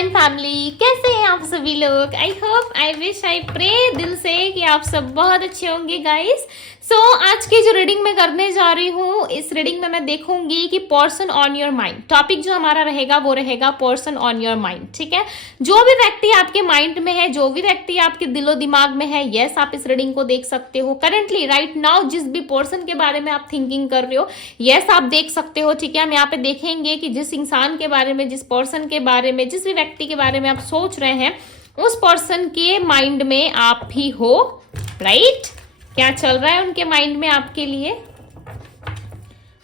Divine family, कैसे हैं आप सभी लोग। I hope, I wish, I pray दिल से कि आप सब बहुत अच्छे होंगे गाइस। सो आज की जो रीडिंग मैं करने जा रही हूँ, इस रीडिंग में मैं देखूंगी कि person on your mind, topic जो हमारा रहेगा वो रहेगा पर्सन ऑन योर माइंड। ठीक है, जो भी व्यक्ति आपके माइंड में है, जो भी व्यक्ति आपके दिलो दिमाग में है, यस आप इस रीडिंग को देख सकते हो। करेंटली राइट नाउ जिस भी पर्सन के बारे में आप थिंकिंग कर रहे हो, यस आप देख सकते हो। ठीक है, हम यहाँ पे देखेंगे कि जिस इंसान के बारे में, जिस पर्सन के बारे में, जिस भी व्यक्ति के बारे में आप सोच रहे हैं, उस पर्सन के माइंड में आप भी हो। राइट, क्या चल रहा है उनके माइंड में आपके लिए,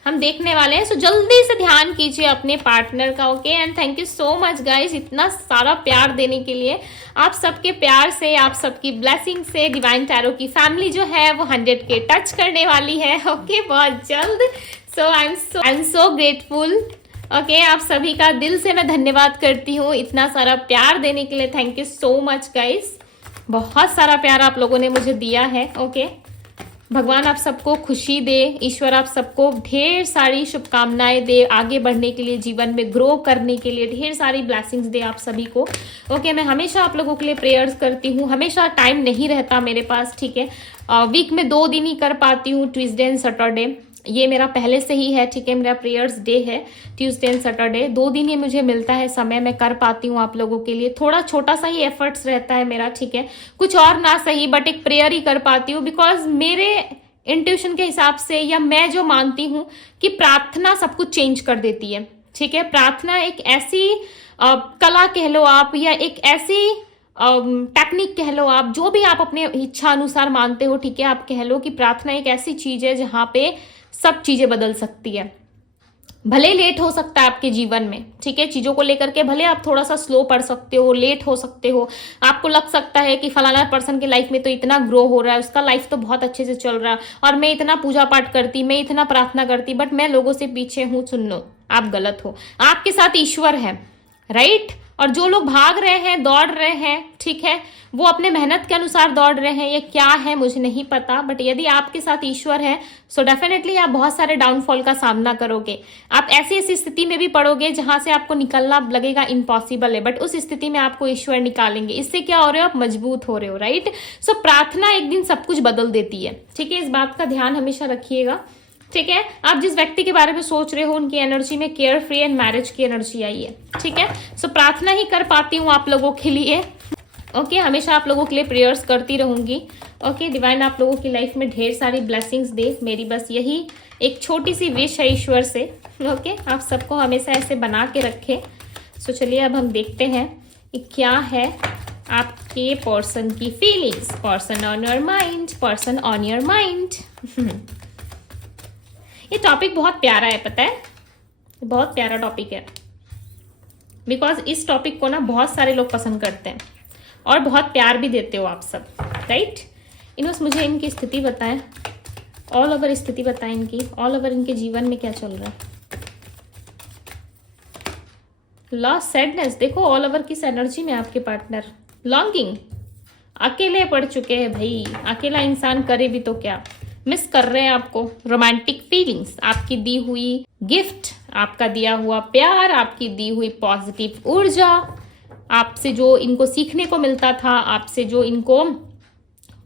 हम देखने वाले हैं। सो जल्दी से ध्यान कीजिए अपने पार्टनर का। Okay, and thank you so much guys इतना सारा प्यार देने के लिए। आप सबके प्यार से, आप सबकी ब्लेसिंग से डिवाइन टैरो की फैमिली जो है वो 100K टच करने वाली है। ओके, बहुत जल्द। So I am so grateful. Okay, आप सभी का दिल से मैं धन्यवाद करती हूँ इतना सारा प्यार देने के लिए। Thank you so much guys, बहुत सारा प्यार आप लोगों ने मुझे दिया है। ओके, भगवान आप सबको खुशी दे, ईश्वर आप सबको ढेर सारी शुभकामनाएं दे, आगे बढ़ने के लिए, जीवन में ग्रो करने के लिए ढेर सारी ब्लेसिंग्स दे आप सभी को। ओके, मैं हमेशा आप लोगों के लिए प्रेयर्स करती हूँ, हमेशा टाइम नहीं रहता मेरे पास। ठीक है, वीक में 2 दिन ही कर पाती हूँ, ट्यूसडे एंड सैटरडे। ये मेरा पहले से ही है। ठीक है, मेरा प्रेयर्स डे है ट्यूसडे एंड सैटरडे, 2 दिन ही मुझे मिलता है समय, मैं कर पाती हूँ आप लोगों के लिए। थोड़ा छोटा सा ही एफर्ट्स रहता है मेरा। ठीक है, कुछ और ना सही बट एक प्रेयर ही कर पाती हूँ, बिकॉज मेरे इंट्यूशन के हिसाब से, या मैं जो मानती हूँ कि प्रार्थना सब कुछ चेंज कर देती है। ठीक है, प्रार्थना एक ऐसी कला कह लो आप, या एक ऐसी टेक्निक कह लो आप, जो भी आप अपने इच्छा अनुसार मानते हो। ठीक है, आप कह लो कि प्रार्थना एक ऐसी चीज है जहाँ पे सब चीजें बदल सकती है। भले लेट हो सकता है आपके जीवन में। ठीक है, चीजों को लेकर के भले आप थोड़ा सा स्लो पढ़ सकते हो, लेट हो सकते हो, आपको लग सकता है कि फलाना पर्सन के लाइफ में तो इतना ग्रो हो रहा है, उसका लाइफ तो बहुत अच्छे से चल रहा है, और मैं इतना पूजा पाठ करती, मैं इतना प्रार्थना करती, बट मैं लोगों से पीछे हूं। सुन लो, आप गलत हो, आपके साथ ईश्वर है। राइट, और जो लोग भाग रहे हैं, दौड़ रहे हैं, ठीक है, वो अपने मेहनत के अनुसार दौड़ रहे हैं। ये क्या है मुझे नहीं पता, बट यदि आपके साथ ईश्वर है सो डेफिनेटली आप बहुत सारे डाउनफॉल का सामना करोगे। आप ऐसी ऐसी स्थिति में भी पड़ोगे जहां से आपको निकलना लगेगा इम्पॉसिबल है, बट उस स्थिति में आपको ईश्वर निकालेंगे। इससे क्या हो रहे हो, आप मजबूत हो रहे हो। राइट, सो प्रार्थना एक दिन सब कुछ बदल देती है। ठीक है, इस बात का ध्यान हमेशा रखिएगा। ठीक है, आप जिस व्यक्ति के बारे में सोच रहे हो उनकी एनर्जी में केयर फ्री एंड मैरिज की एनर्जी आई है। ठीक है, सो प्रार्थना ही कर पाती हूँ आप लोगों के लिए। ओके, हमेशा आप लोगों के लिए प्रेयर्स करती रहूंगी। ओके, डिवाइन आप लोगों की लाइफ में ढेर सारी ब्लेसिंग्स दे, मेरी बस यही एक छोटी सी विश है ईश्वर से। ओके, आप सबको हमेशा ऐसे बना के रखे। सो चलिए अब हम देखते हैं कि क्या है आपके पर्सन की feelings. Person on your mind, person on your mind. ये टॉपिक बहुत प्यारा है, पता है, बहुत प्यारा टॉपिक है, बिकॉज इस टॉपिक को ना बहुत सारे लोग पसंद करते हैं और बहुत प्यार भी देते हो आप सब। राइट, इन्होंने मुझे इनकी स्थिति बताएं, ऑल ओवर स्थिति बताएं इनकी, ऑल ओवर इनके जीवन में क्या चल रहा है। लॉस, सैडनेस, देखो ऑल ओवर किस एनर्जी में आपके पार्टनर। लॉन्गिंग, अकेले पड़ चुके हैं भाई, अकेला इंसान करे भी तो क्या, मिस कर रहे हैं आपको। रोमांटिक फीलिंग्स, आपकी दी हुई गिफ्ट, आपका दिया हुआ प्यार, आपकी दी हुई पॉजिटिव ऊर्जा, आपसे जो इनको सीखने को मिलता था, आपसे जो इनको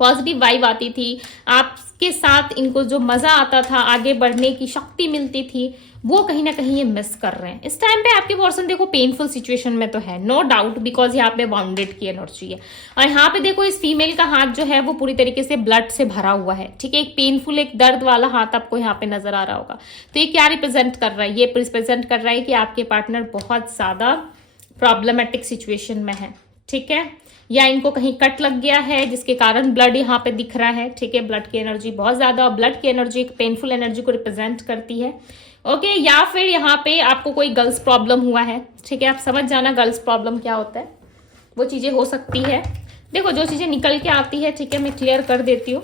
पॉजिटिव वाइब आती थी, आपके साथ इनको जो मजा आता था, आगे बढ़ने की शक्ति मिलती थी, वो कहीं ना कहीं ये मिस कर रहे हैं। इस टाइम पे आपके पर्सन देखो पेनफुल सिचुएशन में तो है, नो डाउट, बिकॉज यहाँ पे बाउंडेड की एनर्जी है। और यहाँ पे देखो इस फीमेल का हाथ जो है वो पूरी तरीके से ब्लड से भरा हुआ है। ठीक है, एक पेनफुल, एक दर्द वाला हाथ आपको यहाँ पे नजर आ रहा होगा। तो ये क्या रिप्रेजेंट कर रहा है, ये रिप्रेजेंट कर रहा है कि आपके पार्टनर बहुत ज्यादा प्रॉब्लमेटिक सिचुएशन में है। ठीक है, या इनको कहीं कट लग गया है जिसके कारण ब्लड यहाँ पे दिख रहा है। ठीक है, ब्लड की एनर्जी बहुत ज्यादा, और ब्लड की एनर्जी एक पेनफुल एनर्जी को रिप्रेजेंट करती है। ओके, या फिर यहाँ पे आपको कोई गर्ल्स प्रॉब्लम हुआ है। ठीक है, आप समझ जाना गर्ल्स प्रॉब्लम क्या होता है, वो चीजें हो सकती है। देखो जो चीजें निकल के आती है, ठीक है, मैं क्लियर कर देती हूँ।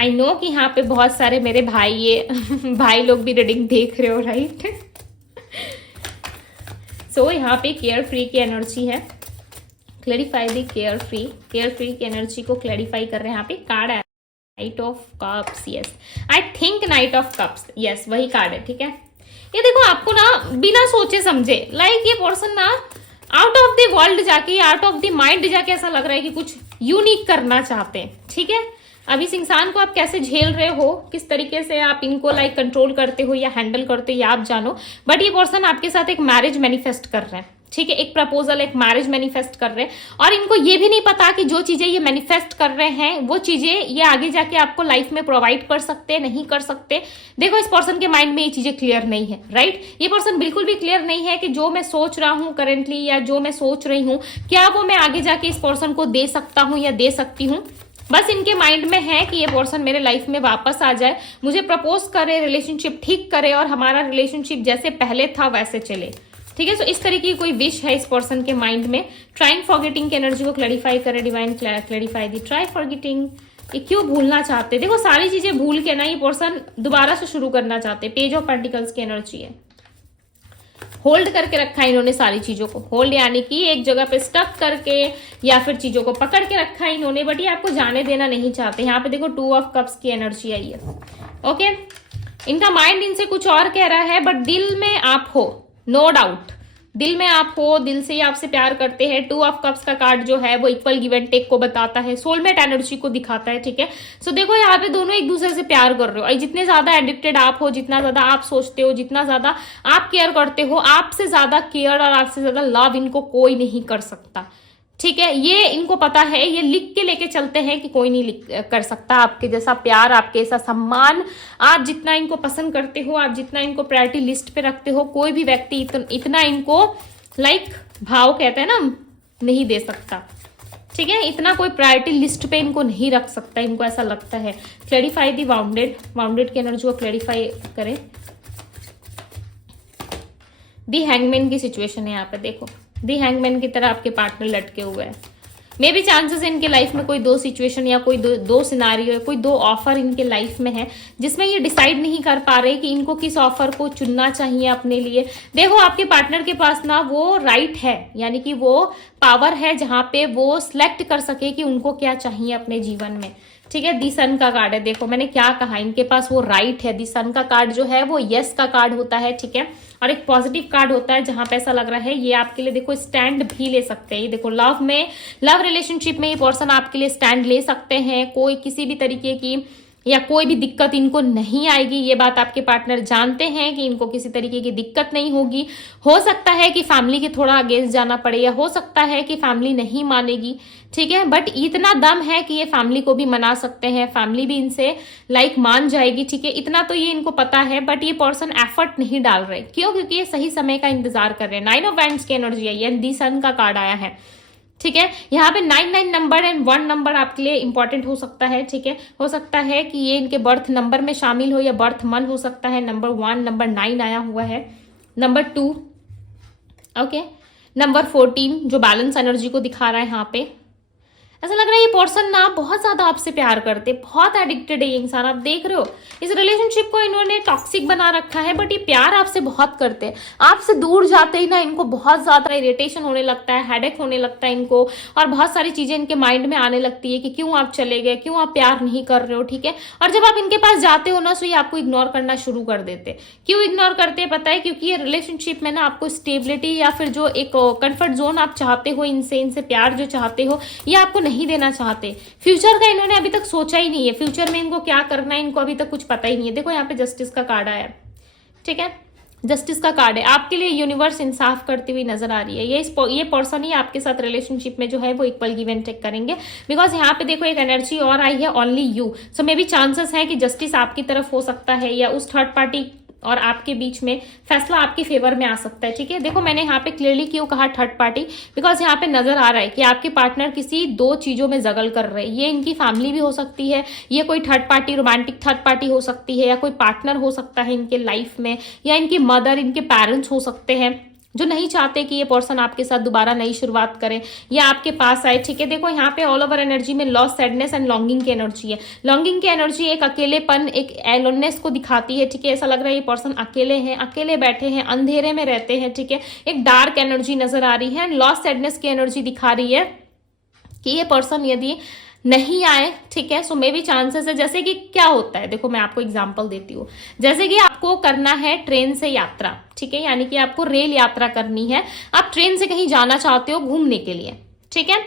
आई नो कि यहाँ पे बहुत सारे मेरे भाई, ये भाई लोग भी रीडिंग देख रहे हो। राइट, सो यहाँ पे केयर फ्री की एनर्जी है। क्लैरिफाई दी केयर फ्री की एनर्जी को क्लैरिफाई कर रहे हैं। यहाँ पे कार्ड है night of cups. Yes, I think night of cups, yes वही कार्ड है। ठीक है, ये देखो आपको ना बिना सोचे समझे, लाइक ये पर्सन ना आउट ऑफ द वर्ल्ड जाके, आउट ऑफ द माइंड जाके ऐसा लग रहा है कि कुछ यूनिक करना चाहते हैं, ठीक है। अब इस इंसान को आप कैसे झेल रहे हो, किस तरीके से आप इनको लाइक कंट्रोल करते हो या हैंडल करते हो, या आप जानो। बट ये पर्सन आपके साथ एक मैरिज मैनिफेस्ट कर रहे हैं, ठीक है, एक प्रपोजल, एक मैरिज मैनिफेस्ट कर रहे हैं। और इनको ये भी नहीं पता कि जो चीजें ये मैनिफेस्ट कर रहे हैं वो चीजें ये आगे जाके आपको लाइफ में प्रोवाइड कर सकते, नहीं कर सकते। देखो इस पर्सन के माइंड में ये चीजें क्लियर नहीं है, राइट। ये पर्सन बिल्कुल भी क्लियर नहीं है कि जो मैं सोच रहा हूं करेंटली, या जो मैं सोच रही हूं, क्या वो मैं आगे जाके इस पर्सन को दे सकता हूं या दे सकती हूं। बस इनके माइंड में है कि ये पर्सन मेरे लाइफ में वापस आ जाए, मुझे प्रपोज करे, रिलेशनशिप ठीक करे और हमारा रिलेशनशिप जैसे पहले था वैसे चले, ठीक है। सो इस तरीके की कोई विश है इस पर्सन के माइंड में। ट्राइंग फॉरगेटिंग की एनर्जी को क्लैरिफाई करे डिवाइन, क्लैरिफाई दी ट्राई फॉरगेटिंग। ये क्यों भूलना चाहते हैं? देखो सारी चीजें भूल के ना ये पर्सन दोबारा से शुरू करना चाहते हैं। पेज ऑफ पेंटिकल्स की एनर्जी है, होल्ड करके रखा है इन्होंने सारी चीजों को। होल्ड यानी कि एक जगह पे स्टक करके या फिर चीजों को पकड़ के रखा है इन्होंने, बट ये आपको जाने देना नहीं चाहते। यहाँ पे देखो 2 ऑफ कप्स की एनर्जी आई है, ओके। इनका माइंड इनसे कुछ और कह रहा है, बट दिल में आप हो, नो डाउट, दिल में आप हो, दिल से ही आपसे प्यार करते हैं। 2 ऑफ कप्स का कार्ड जो है वो इक्वल गिव एंड टेक को बताता है, सोलमेट एनर्जी को दिखाता है, ठीक है। सो देखो यहाँ पे दोनों एक दूसरे से प्यार कर रहे हो। जितने ज्यादा एडिक्टेड आप हो, जितना ज्यादा आप सोचते हो, जितना ज्यादा आप केयर करते हो, आपसे ज्यादा केयर और आपसे ज्यादा लव इनको कोई नहीं कर सकता, ठीक है। ये इनको पता है, ये लिख के लेके चलते हैं कि कोई नहीं कर सकता आपके जैसा प्यार, आपके जैसा सम्मान। आप जितना इनको पसंद करते हो, आप जितना इनको प्रायोरिटी लिस्ट पे रखते हो, कोई भी व्यक्ति इतना इनको लाइक भाव कहते हैं ना, नहीं दे सकता, ठीक है। इतना कोई प्रायोरिटी लिस्ट पे इनको नहीं रख सकता, इनको ऐसा लगता है। क्लैरिफाई दी वाउंडेड की एनर्जी को क्लैरिफाई करें। दी हैंगमैन की सिचुएशन है यहाँ पे, देखो दी हैंगमैन की तरह आपके पार्टनर लटके हुए हैं। मे भी चांसेस है इनके लाइफ में कोई 2 सिचुएशन या कोई दो सिनारियो है, कोई 2 ऑफर इनके लाइफ में है, जिसमें ये डिसाइड नहीं कर पा रहे कि इनको किस ऑफर को चुनना चाहिए अपने लिए। देखो आपके पार्टनर के पास ना वो राइट है, यानी कि वो पावर है जहां पे वो सिलेक्ट कर सके कि उनको क्या चाहिए अपने जीवन में, ठीक है। दी सन का कार्ड है, देखो मैंने क्या कहा, इनके पास वो राइट है। दी सन का कार्ड जो है वो यस का कार्ड होता है, ठीक है। और एक पॉजिटिव कार्ड होता है जहां पे ऐसा लग रहा है ये आपके लिए देखो स्टैंड भी ले सकते हैं। ये देखो लव रिलेशनशिप में ये पर्सन आपके लिए स्टैंड ले सकते हैं। कोई किसी भी तरीके की या कोई भी दिक्कत इनको नहीं आएगी, ये बात आपके पार्टनर जानते हैं कि इनको किसी तरीके की दिक्कत नहीं होगी। हो सकता है कि फैमिली के थोड़ा अगेंस्ट जाना पड़े, या हो सकता है कि फैमिली नहीं मानेगी, ठीक है। बट इतना दम है कि ये फैमिली को भी मना सकते हैं, फैमिली भी इनसे लाइक मान जाएगी, ठीक है। इतना तो ये इनको पता है, बट ये पर्सन एफर्ट नहीं डाल रहे। क्यों? क्योंकि ये सही समय का इंतजार कर रहे हैं। 9 ऑफ वैंड्स की एनर्जी आई है, दी सन का कार्ड आया है, ठीक है। यहाँ पे 99 नंबर एंड 1 नंबर आपके लिए इंपॉर्टेंट हो सकता है, ठीक है। हो सकता है कि ये इनके बर्थ नंबर में शामिल हो या बर्थ मंथ हो सकता है। नंबर 1, नंबर 9 आया हुआ है, नंबर 2, ओके, नंबर 14 जो बैलेंस एनर्जी को दिखा रहा है यहाँ पे। ऐसा लग रहा है ये पर्सन ना बहुत ज्यादा आपसे प्यार करते, बहुत एडिक्टेड है ये इंसान। आप देख रहे हो इस रिलेशनशिप को इन्होंने टॉक्सिक बना रखा है, बट ये प्यार आपसे बहुत करते हैं। आपसे दूर जाते ही ना इनको बहुत ज्यादा इरिटेशन होने लगता है, हेडेक होने लगता है इनको, और बहुत सारी चीजें इनके माइंड में आने लगती है कि क्यों आप चले गए, क्यों आप प्यार नहीं कर रहे हो, ठीक है। और जब आप इनके पास जाते हो ना, तो ये आपको इग्नोर करना शुरू कर देते। क्यों इग्नोर करते हैं पता है? क्योंकि ये रिलेशनशिप में ना आपको स्टेबिलिटी या फिर जो एक कंफर्ट जोन आप चाहते हो, इनसे प्यार जो चाहते हो, ये आपको नहीं देना चाहते। फ्यूचर का इन्होंने अभी तक सोचा ही नहीं है, फ्यूचर में इनको क्या करना है इनको अभी तक कुछ पता ही नहीं है। देखो यहाँ पे जस्टिस का कार्ड आया, ठीक है, जस्टिस का कार्ड है। आपके लिए यूनिवर्स इंसाफ करती हुई नजर आ रही है। ये पर्सन ही आपके साथ रिलेशनशिप में जो है वो इक्वल गिव एंड टेक करेंगे, बिकॉज यहाँ पे देखो एक एनर्जी और आई है, only you. So may be chances है कि जस्टिस आपकी तरफ हो सकता है, या उस थर्ड पार्टी और आपके बीच में फैसला आपके फेवर में आ सकता है, ठीक है। देखो मैंने यहाँ पे क्लियरली क्यों कहा थर्ड पार्टी, बिकॉज यहाँ पे नजर आ रहा है कि आपके पार्टनर किसी 2 चीजों में जगल कर रहे हैं। ये इनकी फैमिली भी हो सकती है, ये कोई third party, romantic third party हो सकती है, या कोई पार्टनर हो सकता है इनके लाइफ में, या इनकी मदर, इनके पेरेंट्स हो सकते हैं जो नहीं चाहते कि ये पर्सन आपके साथ दोबारा नई शुरुआत करे या आपके पास आए, ठीक है। देखो यहाँ पे ऑल ओवर एनर्जी में लॉस, सैडनेस एंड लॉन्गिंग की एनर्जी है। लॉन्गिंग की एनर्जी एक अकेलेपन, एक एलोननेस को दिखाती है, ठीक है। ऐसा लग रहा है ये पर्सन अकेले हैं, अकेले बैठे हैं, अंधेरे में रहते हैं, ठीक है। एक डार्क एनर्जी नजर आ रही है। लॉस, सैडनेस की एनर्जी दिखा रही है कि ये पर्सन यदि नहीं आए, ठीक है। सो मे भी चांसेस है, जैसे कि क्या होता है, देखो मैं आपको एग्जांपल देती हूँ। जैसे कि आपको करना है ट्रेन से यात्रा, ठीक है, यानी कि आपको रेल यात्रा करनी है, आप ट्रेन से कहीं जाना चाहते हो घूमने के लिए, ठीक है।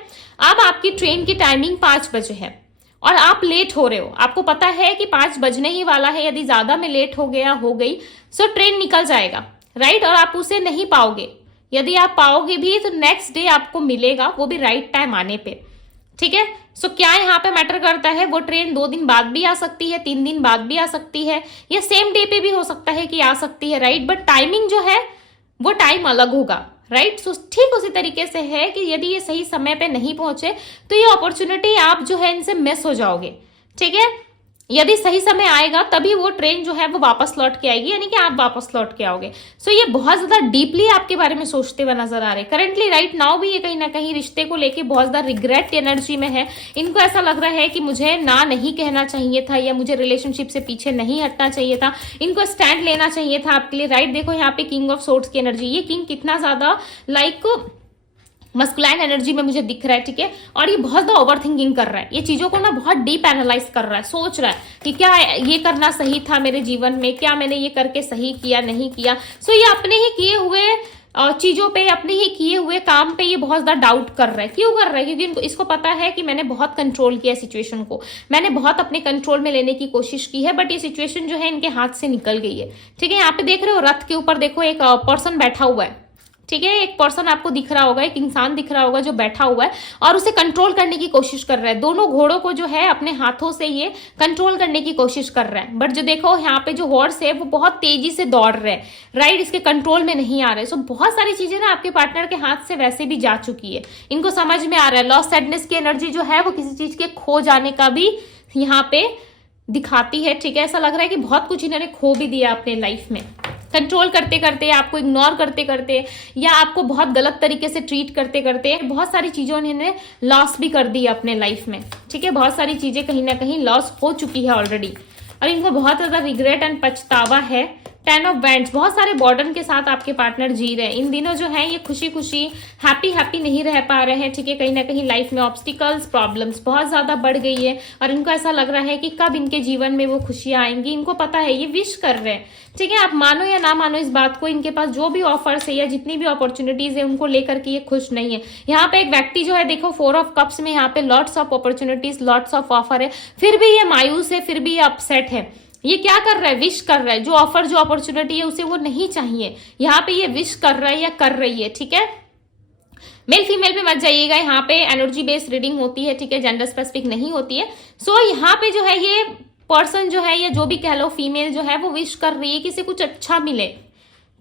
अब आपकी ट्रेन की टाइमिंग 5 बजे है और आप लेट हो रहे हो, आपको पता है कि 5 बजने ही वाला है, यदि ज्यादा में लेट हो गया हो गई सो ट्रेन निकल जाएगा, राइट, और आप उसे नहीं पाओगे। यदि आप पाओगे भी तो नेक्स्ट डे आपको मिलेगा, वो भी राइट टाइम आने पे, ठीक है। सो क्या यहाँ पे मैटर करता है, वो ट्रेन 2 दिन बाद भी आ सकती है, 3 दिन बाद भी आ सकती है, या सेम डे पे भी हो सकता है कि आ सकती है, राइट, बट टाइमिंग जो है वो टाइम अलग होगा, राइट। सो ठीक उसी तरीके से है कि यदि ये सही समय पे नहीं पहुंचे तो ये अपॉर्चुनिटी आप जो है इनसे मिस हो जाओगे, ठीक है। यदि सही समय आएगा तभी वो ट्रेन जो है वो वापस लौट के आएगी, यानी कि आप वापस लौट के आओगे। सो ये बहुत ज्यादा डीपली आपके बारे में सोचते हुए नजर आ रहे हैं करंटली, राइट नाउ भी ये कहीं ना कहीं रिश्ते को लेके बहुत ज्यादा रिग्रेट एनर्जी में है। इनको ऐसा लग रहा है कि मुझे ना नहीं कहना चाहिए था, या मुझे रिलेशनशिप से पीछे नहीं हटना चाहिए था, इनको स्टैंड लेना चाहिए था आपके लिए, राइट। देखो यहाँ पे किंग ऑफ सोर्ड्स की एनर्जी, ये किंग कितना ज्यादा लाइक मस्कुलाइन एनर्जी में मुझे दिख रहा है, ठीक है। और ये बहुत ज्यादा ओवर थिंकिंग कर रहा है, ये चीजों को ना बहुत डीप एनालाइज कर रहा है, सोच रहा है कि क्या ये करना सही था मेरे जीवन में, क्या मैंने ये करके सही किया नहीं किया। सो ये अपने ही किए हुए चीजों पे, अपने ही किए हुए काम पे ये बहुत ज्यादा डाउट कर रहा है। क्यों कर रहा है? क्योंकि इसको पता है कि मैंने बहुत कंट्रोल किया सिचुएशन को, मैंने बहुत अपने कंट्रोल में लेने की कोशिश की है, बट ये सिचुएशन जो है इनके हाथ से निकल गई है, ठीक है। यहाँ पे देख रहे हो रथ के ऊपर देखो एक पर्सन बैठा हुआ है, ठीक है। एक पर्सन आपको दिख रहा होगा, एक इंसान दिख रहा होगा जो बैठा हुआ है और उसे कंट्रोल करने की कोशिश कर रहा है। दोनों घोड़ों को जो है अपने हाथों से ये कंट्रोल करने की कोशिश कर रहा है, बट जो देखो यहाँ पे जो हॉर्स है वो बहुत तेजी से दौड़ रहे हैं, राइट, इसके कंट्रोल में नहीं आ रहे। सो बहुत सारी चीजें ना आपके पार्टनर के हाथ से वैसे भी जा चुकी है, इनको समझ में आ रहा है। लॉस सैडनेस की एनर्जी जो है वो किसी चीज के खो जाने का भी यहाँ पे दिखाती है, ठीक है। ऐसा लग रहा है कि बहुत कुछ इन्होंने खो भी दिया अपने लाइफ में, कंट्रोल करते करते, आपको इग्नोर करते करते, या आपको बहुत गलत तरीके से ट्रीट करते करते बहुत सारी चीजों इन्होंने लॉस भी कर दी अपने लाइफ में, ठीक है। बहुत सारी चीजें कहीं ना कहीं लॉस हो चुकी है ऑलरेडी और इनको बहुत ज्यादा रिग्रेट एंड पछतावा है। 10 ऑफ वैंड्स, बहुत सारे बॉर्डन के साथ आपके पार्टनर जी रहे हैं इन दिनों, जो है ये खुशी खुशी हैप्पी नहीं रह पा रहे हैं, ठीक है। कहीं ना कहीं लाइफ में ऑब्स्टिकल्स, प्रॉब्लम्स बहुत ज्यादा बढ़ गई है और इनको ऐसा लग रहा है कि कब इनके जीवन में वो खुशियां आएंगी। इनको पता है, ये विश कर रहे हैं, ठीक है। आप मानो या ना मानो इस बात को, इनके पास जो भी ऑफर्स है या जितनी भी अपॉर्चुनिटीज है उनको लेकर के ये खुश नहीं है। यहाँ पे एक व्यक्ति जो है देखो 4 ऑफ कप्स में, यहाँ पे lots of opportunities, lots of offer है, फिर भी ये मायूस है, फिर भी ये अपसेट है। ये क्या कर रहा है? विश कर रहा है, जो ऑफर जो अपॉर्चुनिटी है उसे वो नहीं चाहिए। यहाँ पे ये विश कर रहा है या कर रही है, ठीक है। मेल फीमेल पे मत जाइएगा, यहाँ पे एनर्जी बेस्ड रीडिंग होती है, ठीक है, जेंडर स्पेसिफिक नहीं होती है। सो यहाँ पे जो है ये पर्सन जो है, या जो भी कह लो फीमेल जो है, वो विश कर रही है किसी कुछ अच्छा मिले,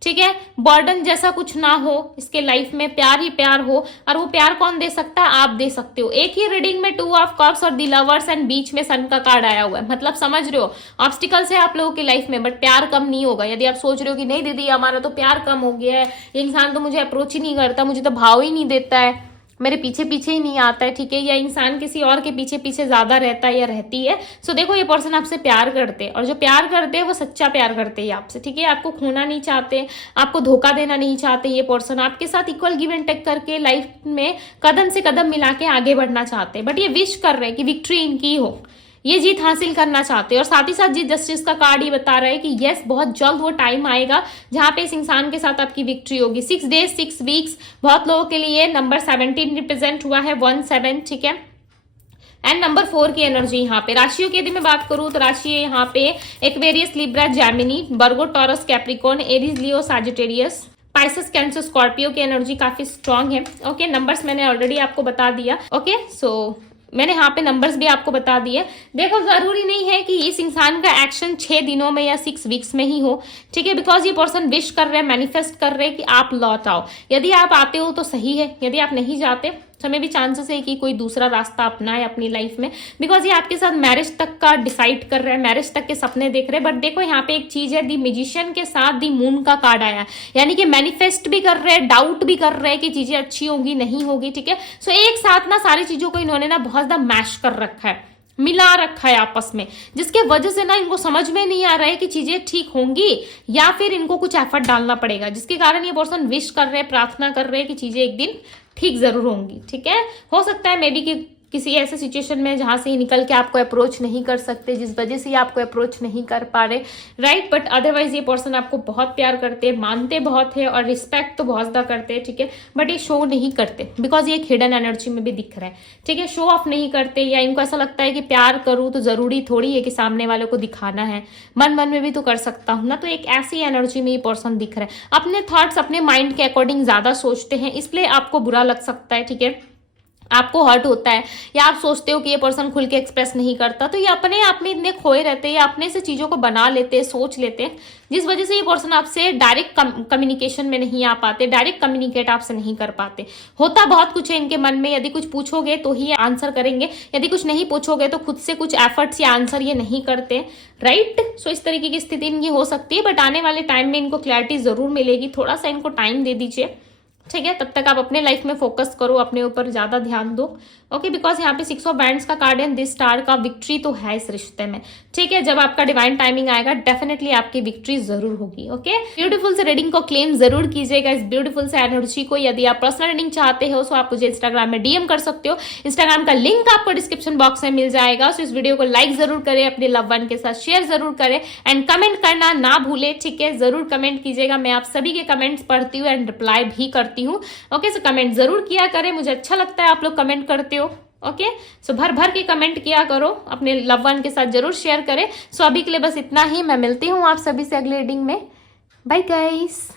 ठीक है। बर्डन जैसा कुछ ना हो इसके लाइफ में, प्यार ही प्यार हो, और वो प्यार कौन दे सकता है? आप दे सकते हो। एक ही रीडिंग में 2 ऑफ कप्स और द लवर्स एंड बीच में सन का कार्ड आया हुआ है, मतलब समझ रहे हो ऑब्स्टिकल्स है आप लोगों की लाइफ में, बट प्यार कम नहीं होगा। यदि आप सोच रहे हो कि नहीं दीदी हमारा तो प्यार कम हो गया है, ये इंसान तो मुझे अप्रोच ही नहीं करता, मुझे तो भाव ही नहीं देता है, मेरे पीछे पीछे ही नहीं आता है, ठीक है, या इंसान किसी और के पीछे पीछे ज्यादा रहता है या रहती है। सो देखो ये पर्सन आपसे प्यार करते हैं, और जो प्यार करते हैं वो सच्चा प्यार करते हैं आपसे, ठीक है। आपको खोना नहीं चाहते, आपको धोखा देना नहीं चाहते। ये पर्सन आपके साथ इक्वल गिव एंड टेक करके लाइफ में कदम से कदम मिला के आगे बढ़ना चाहते हैं, बट ये विश कर रहे हैं कि विक्ट्री इनकी हो, ये जीत हासिल करना चाहते हैं। और साथ ही साथ जी जस्टिस का कार्ड ये बता रहा है कि यस, बहुत जल्द वो टाइम आएगा जहां पे इस इंसान के साथ आपकी विक्ट्री होगी। 6 डेज 6 वीक्स, बहुत लोगों के लिए नंबर 17 रिप्रेजेंट हुआ है, 17, ठीक है। एंड नंबर 4 की एनर्जी यहाँ पे। राशियों की यदि मैं बात करूं तो राशि है यहाँ पे एक्वेरियस, लिब्रा, जेमिनी, वर्गो, टॉरस, कैप्रिकॉर्न, एरीज, लियो, सैजिटेरियस, पाइसेस, कैंसर, स्कॉर्पियो की एनर्जी काफी स्ट्रांग है। ओके, नंबर्स मैंने ऑलरेडी आपको बता दिया। ओके, सो मैंने यहाँ पे नंबर्स भी आपको बता दिए। देखो जरूरी नहीं है कि इस इंसान का एक्शन 6 दिनों में या 6 वीक्स में ही हो, ठीक है, बिकॉज ये पर्सन विश कर रहे हैं, मैनिफेस्ट कर रहे हैं कि आप लौट आओ। यदि आप आते हो तो सही है, यदि आप नहीं जाते समय भी चांसेस है कि कोई दूसरा रास्ता अपनाए अपनी लाइफ में, बिकॉज ये आपके साथ मैरिज तक का डिसाइड कर रहे हैं, मैरिज तक के सपने देख रहे हैं। बट देखो यहाँ पे एक चीज है, दी म्यूजिशियन के साथ दी मून का कार्ड आया है, यानी कि मैनिफेस्ट भी कर रहे हैं, डाउट भी कर रहे हैं कि चीजें अच्छी होंगी नहीं होगी, ठीक है। सो एक साथ ना सारी चीजों को इन्होंने ना बहुत ज्यादा मैश कर रखा है, मिला रखा है आपस में, जिसके वजह से ना इनको समझ में नहीं आ रहा है कि चीजें ठीक होंगी या फिर इनको कुछ एफर्ट डालना पड़ेगा, जिसके कारण ये पर्सन विश कर रहे हैं, प्रार्थना कर रहे हैं कि चीजें एक दिन ठीक जरूर होंगी, ठीक है। हो सकता है मे बी कि किसी ऐसे सिचुएशन में जहाँ से ही निकल के आपको अप्रोच नहीं कर सकते, जिस वजह से आपको अप्रोच नहीं कर पा रहे, राइट। बट अदरवाइज ये पर्सन आपको बहुत प्यार करते हैं, मानते बहुत है और रिस्पेक्ट तो बहुत ज़्यादा करते हैं, ठीक है। बट ये शो नहीं करते बिकॉज ये एक हिडन एनर्जी में भी दिख रहा है, ठीक है। शो ऑफ नहीं करते, या इनको ऐसा लगता है कि प्यार करूँ तो जरूरी थोड़ी है कि सामने वाले को दिखाना है, मन मन में भी तो कर सकता हूँ ना। तो एक ऐसी एनर्जी में ये पर्सन दिख रहा है। अपने थॉट्स अपने माइंड के अकॉर्डिंग ज्यादा सोचते हैं, इसलिए आपको बुरा लग सकता है, ठीक है। आपको हर्ट होता है, या आप सोचते हो कि ये पर्सन खुल के एक्सप्रेस नहीं करता, तो ये अपने आप में इतने खोए रहते हैं या अपने से चीजों को बना लेते हैं, सोच लेते हैं, जिस वजह से ये पर्सन आपसे डायरेक्ट कम्युनिकेशन में नहीं आ पाते, डायरेक्ट कम्युनिकेट आपसे नहीं कर पाते। होता बहुत कुछ है इनके मन में, यदि कुछ पूछोगे तो ही आंसर करेंगे, यदि कुछ नहीं पूछोगे तो खुद से कुछ एफर्ट्स या आंसर ये नहीं करते, राइट। सो इस तरीके की स्थिति इनकी हो सकती है, बट आने वाले टाइम में इनको क्लैरिटी जरूर मिलेगी। थोड़ा सा इनको टाइम दे दीजिए, ठीक है। तब तक आप अपने लाइफ में फोकस करो, अपने ऊपर ज्यादा ध्यान दो, ओके। बिकॉज यहाँ पे 6 ऑफ बैंड्स का कार्ड है, दिस स्टार का विक्ट्री तो है इस रिश्ते में, ठीक है। जब आपका डिवाइन टाइमिंग आएगा डेफिनेटली आपकी विक्ट्री जरूर होगी, ओके। ब्यूटीफुल से रीडिंग को क्लेम जरूर कीजिएगा, इस ब्यूटीफुल से एनर्जी को। यदि आप पर्सनल रीडिंग चाहते हो तो आप मुझे इंस्टाग्राम में डीएम कर सकते हो, इंस्टाग्राम का लिंक आपको डिस्क्रिप्शन बॉक्स में मिल जाएगा। सो इस वीडियो को लाइक जरूर करें, अपने लव वन के साथ शेयर जरूर करें, एंड कमेंट करना ना भूले, ठीक है। जरूर कमेंट कीजिएगा, मैं आप सभी के कमेंट्स पढ़ती हूँ एंड रिप्लाई भी करती हूँ, ओके। सो कमेंट जरूर किया करें, मुझे अच्छा लगता है आप लोग कमेंट करते हो, ओके। सो भर भर के कमेंट किया करो, अपने लव वन के साथ जरूर शेयर करें। सो अभी के लिए बस इतना ही, मैं मिलती हूँ आप सभी से अगले रीडिंग में। Bye guys.